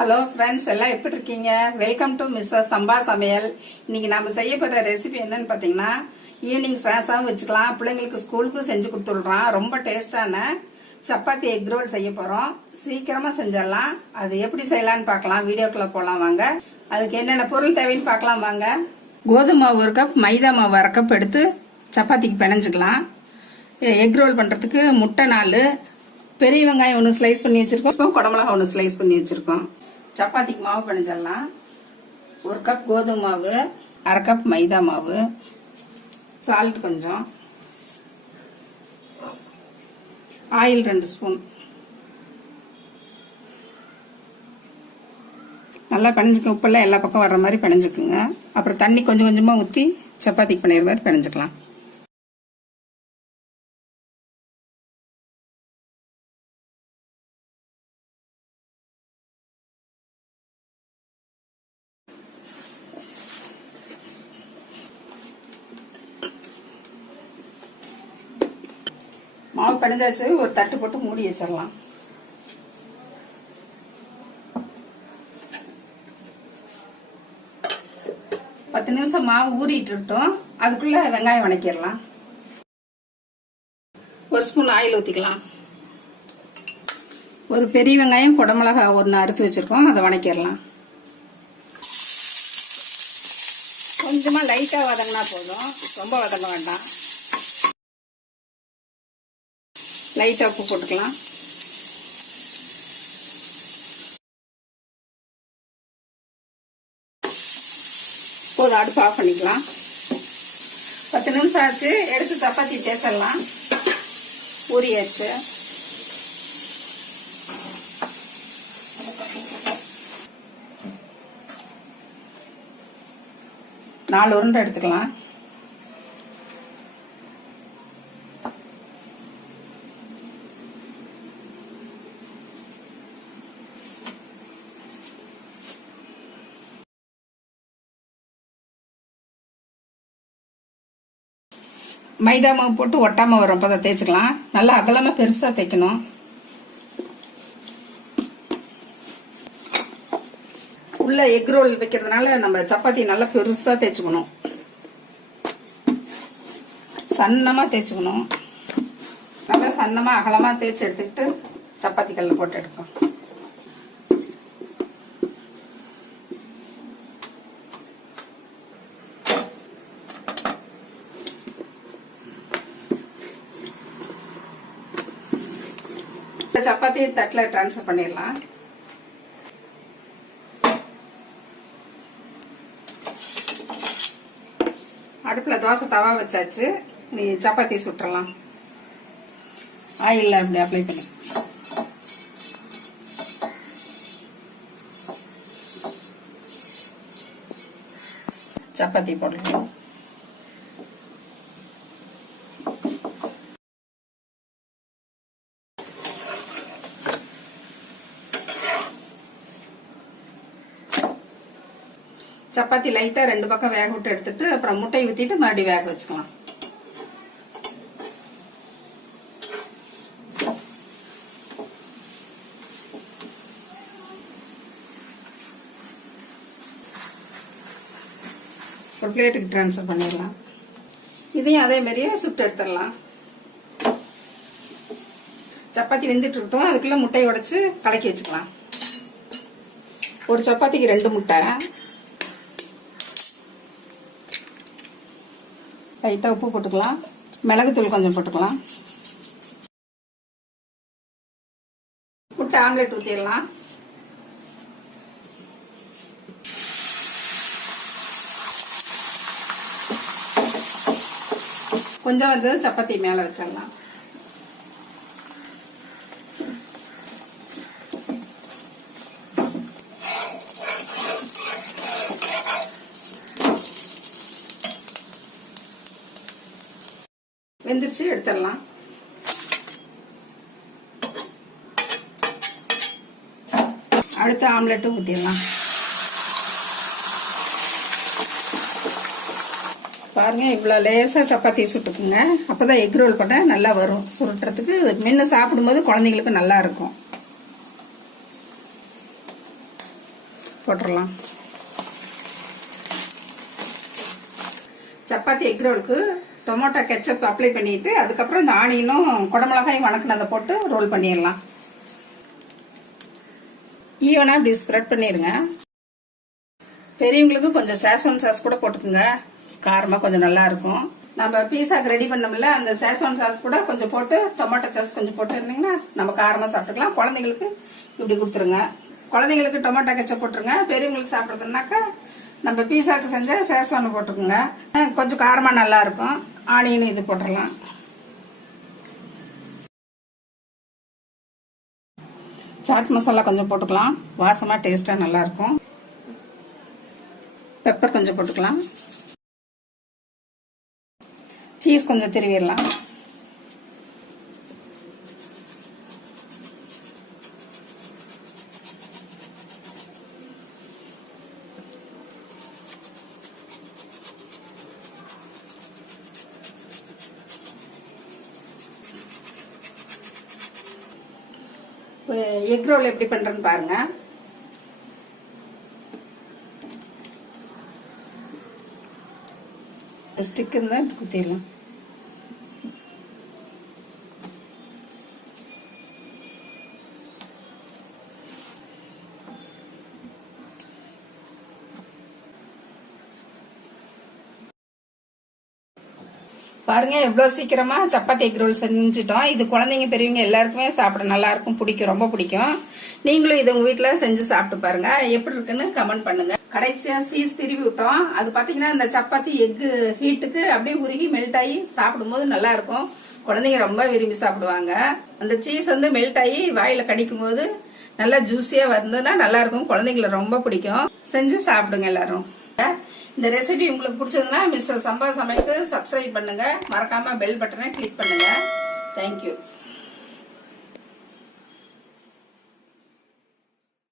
Hello friends, எல்லாம் எப்படி இருக்கீங்க? வெல்கம் டு மிஸ்ஸஸ் சம்பா சமையல். இன்னைக்கு நம்ம செய்ய போற ரெசிபி என்னன்னு பாத்தீங்கன்னா, ஈவினிங் ஸ்நாக்ஸாகவும் வச்சுக்கலாம், பிள்ளைங்களுக்கு ஸ்கூலுக்கும் செஞ்சு கொடுத்துடுறோம். ரொம்ப டேஸ்டான சப்பாத்தி எக் ரோல் செய்ய போறோம். சீக்கிரமா செஞ்சிடலாம். அது எப்படி செய்யலாம்னு பார்க்கலாம். வீடியோக்குள்ள போலாம் வாங்க. அதுக்கு என்னென்ன பொருள் தேவைன்னு பார்க்கலாம் வாங்க. கோதுமை மாவு 1 கப், மைதா மாவு 1/2 கப் எடுத்து சப்பாத்திக்கு பிணைஞ்சுக்கலாம். எக் ரோல் பண்றதுக்கு முட்டை 4, பெரிய வெங்காயம் 1 ஸ்லைஸ் பண்ணி வச்சிருக்கோம், குடமிளகா 1 ஸ்லைஸ் பண்ணி வச்சிருக்கோம். சப்பாத்திக்கு மாவு பிணைஞ்சிடலாம். 1 கப் கோதுமை மாவு, 1/2 கப் மைதா மாவு, சால்ட் கொஞ்சம், ஆயில் 2 ஸ்பூன். நல்லா பிணைஞ்சுக்க. உப்பெல்லாம் எல்லா பக்கம் வர்ற மாதிரி பிணைஞ்சுக்குங்க. அப்புறம் தண்ணி கொஞ்சம் கொஞ்சமா ஊற்றி சப்பாத்திக்கு பிணையிற மாதிரி பிணைஞ்சுக்கலாம். மாவு பிணைஞ்சாச்சு. ஒரு தட்டு போட்டு மூடி வச்சிடலாம். பத்து நிமிஷம் மாவு ஊறிட்டு இருக்கட்டும். அதுக்குள்ள வெங்காயம் வணக்கிடலாம். 1 ஸ்பூன் ஆயில் ஊத்திக்கலாம். ஒரு பெரிய வெங்காயம், குடமிளகா 1 அறுத்து வச்சிருக்கோம், அதை வணக்கிடலாம். கொஞ்சமா லைட்டா வதங்கினா போதும், ரொம்ப வதங்க வேண்டாம். லைட்டா உப்பு போட்டுக்கலாம். போதும், அடுப்பு ஆஃப் பண்ணிக்கலாம். 10 நிமிஷம் ஆச்சு. எடுத்து சப்பாத்தி தேய்ச்சிடலாம். ஊறியாச்சு. நாலு உருண்டை எடுத்துக்கலாம். மைதா மாவு போட்டு ஒட்டாம வரும், அப்பதான் தேய்ச்சிக்கலாம். நல்லா அகலமா பெருசா தேய்க்கணும். உள்ள எக் ரோல் வைக்கிறதுனால நம்ம சப்பாத்தி நல்லா பெருசா தேய்ச்சுக்கணும். சன்னமா தேய்ச்சுக்கணும். நல்லா சன்னமா அகலமா தேய்ச்சி எடுத்துக்கிட்டு சப்பாத்தி கல்ல போட்டு எடுக்கும். சப்பாத்தி தட்டுல டிரான்ஸ்ஃபர் பண்ணிடலாம். அடுப்புல தோசை தவா வச்சாச்சு. நீ சப்பாத்தி சுட்டுறலாம். ஆயில்ல அப்படி அப்ளை பண்ணி சப்பாத்தி போடலாம். சப்பாத்தி லைட்டா 2 பக்கம் வேக விட்டு எடுத்துட்டு அப்புறம் முட்டை ஊத்திட்டு மறுபடியும் வேக வச்சுக்கலாம். ஒரு பிளேட்டுக்கு டிரான்ஸ்ஃபர் பண்ணிடலாம். இதையும் அதே மாதிரியே சுட்டு எடுத்துடலாம். சப்பாத்தி வெந்துட்டு இருக்கட்டும். அதுக்குள்ள முட்டையை உடைச்சு கலக்கி வச்சுக்கலாம். ஒரு சப்பாத்திக்கு 2 முட்டை. லைட்டா உப்பு போட்டுக்கலாம். மிளகுத்தூள் கொஞ்சம் போட்டுக்கலாம். முட்டை ஆம்லெட் ஊத்திடலாம். கொஞ்சம் வந்து சப்பாத்தி மேல வச்சிடலாம். வெந்துருச்சு, எடுத்துடலாம். அடுத்து ஆம்லெட்டும் ஊத்திடலாம். பாருங்க, இவ்வளவு லேசா சப்பாத்தி சுட்டுக்குங்க. அப்பதான் எக் ரோல் பண்ண நல்லா வரும். சுருட்டுறதுக்கு மென்னு சாப்பிடும் போது குழந்தைங்களுக்கு நல்லா இருக்கும். போட்டுடலாம். சப்பாத்தி எக் ரோலுக்கு டொமேட்டோ கெச்சப் அப்ளை பண்ணிட்டு அதுக்கப்புறம் இந்த ஆனியனும் குடமிளகாயும் வணக்கினதை போட்டு ரோல் பண்ணிடலாம். ஈவனா இப்படி ஸ்ப்ரெட் பண்ணிருங்க. பெரியவங்களுக்கு கொஞ்சம் சேஸ்வான் சாஸ் கூட போட்டுக்குங்க, காரமா கொஞ்சம் நல்லா இருக்கும். நம்ம பீஸாக்கு ரெடி பண்ணோம்ல அந்த சேஸ்வான் சாஸ் கூட கொஞ்சம் போட்டு டொமேட்டோ சாஸ் கொஞ்சம் போட்டு இருந்தீங்கன்னா நம்ம காரமா சாப்பிட்டுக்கலாம். குழந்தைங்களுக்கு இப்படி கொடுத்துருங்க. குழந்தைங்களுக்கு டொமேட்டோ கெச்சப் போட்டுருங்க. பெரியவங்களுக்கு சாப்பிட்றதுனாக்கா நம்ம பீஸாக்கு செஞ்ச சேஸ்வான் போட்டுக்குங்க, கொஞ்சம் காரமா நல்லா இருக்கும். ஆனியன் இது போட்டுடலாம். சாட் மசாலா கொஞ்சம் போட்டுக்கலாம், வாசமா டேஸ்டா நல்லா இருக்கும். பெப்பர் கொஞ்சம் போட்டுக்கலாம். சீஸ் கொஞ்சம் திருவிடலாம். எக் ரோல் எப்படி பண்றேன்னு பாருங்க. ஸ்டிக் இருந்தா குத்திடலாம். பாருங்க எவ்வளவு சீக்கிரமா சப்பாத்தி எக் ரோல் செஞ்சுட்டோம். இது குழந்தைங்க பெரியவங்க எல்லாருக்குமே சாப்பிட நல்லா இருக்கும், பிடிக்கும், ரொம்ப பிடிக்கும். நீங்களும் இது உங்க வீட்டுல செஞ்சு சாப்பிட்டு பாருங்க, எப்படி இருக்குன்னு கமெண்ட் பண்ணுங்க. கடைசியா சீஸ் திருவி விட்டோம். அது பாத்தீங்கன்னா இந்த சப்பாத்தி எக் ஹீட்டுக்கு அப்படியே உருகி மெல்ட் ஆகி சாப்பிடும்போது நல்லா இருக்கும். குழந்தைங்க ரொம்ப விரும்பி சாப்பிடுவாங்க. அந்த சீஸ் வந்து மெல்ட் ஆகி வாயில கடிக்கும் போது நல்லா ஜூஸியா வந்ததுன்னா நல்லா இருக்கும். குழந்தைங்களை ரொம்ப பிடிக்கும். செஞ்சு சாப்பிடுங்க எல்லாரும். இந்த ரெசிபி உங்களுக்கு பிடிச்சதுன்னா மிஸ்ஸஸ் சம்பா சமையலுக்கு சப்ஸ்கிரைப் பண்ணுங்க, மறக்காம பெல் பட்டனை கிளிக் பண்ணுங்க. தேங்க்யூ.